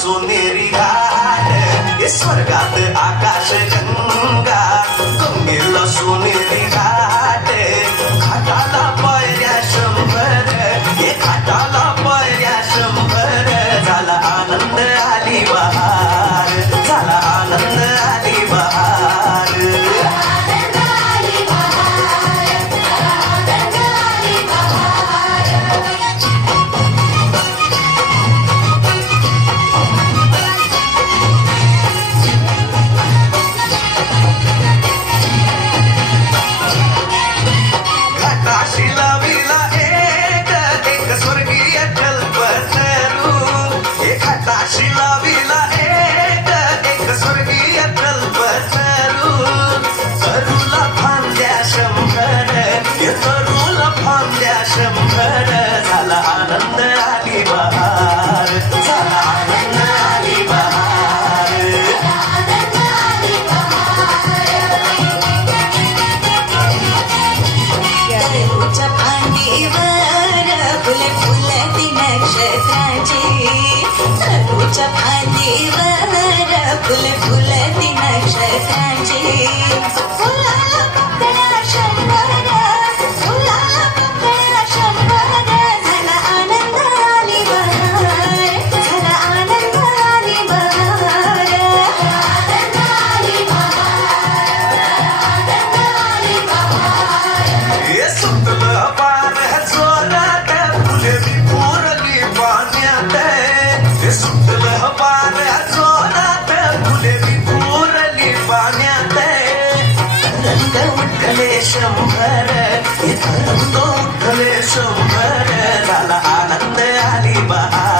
सोनेरी घाट हे स्वर्गात आकाश गंगा गंगेला सोनेरी घाट घाटाला पायऱ्या शंभर हे घाटाला पायऱ्या शंभर झाला आनंद आली बहार झाला आनंद आली बहार घाटाशी लाविला एक स्वर्गीय कल्पतरू हे घाटाशी लाविला एक स्वर्गीय कल्पतरू तरुला फांद्या शंभर हे तरुला फांद्या शंभर झाला आनंद आली बहार झाला आनंद आली बहार तरुच्या फांदीवर फुले फुलती नक्षत्राची तरुच्या फांदीवर फुले फुलती नक्षत्राची फुलाला पकड्या शंभर फुलाला पकड्या शंभर झाला आनंद आली बहार झाला आनंद आली बहार आनंद आली बहार आनंद आली बहार हे सुटलं पार जोरात फुले विखुरली पाण्यात हे सुटलं पार जोरात फुले विखुरली पाण्यात तरंग उठले शंभर हे तरंग उठले शंभर झाला आनंद आली बहार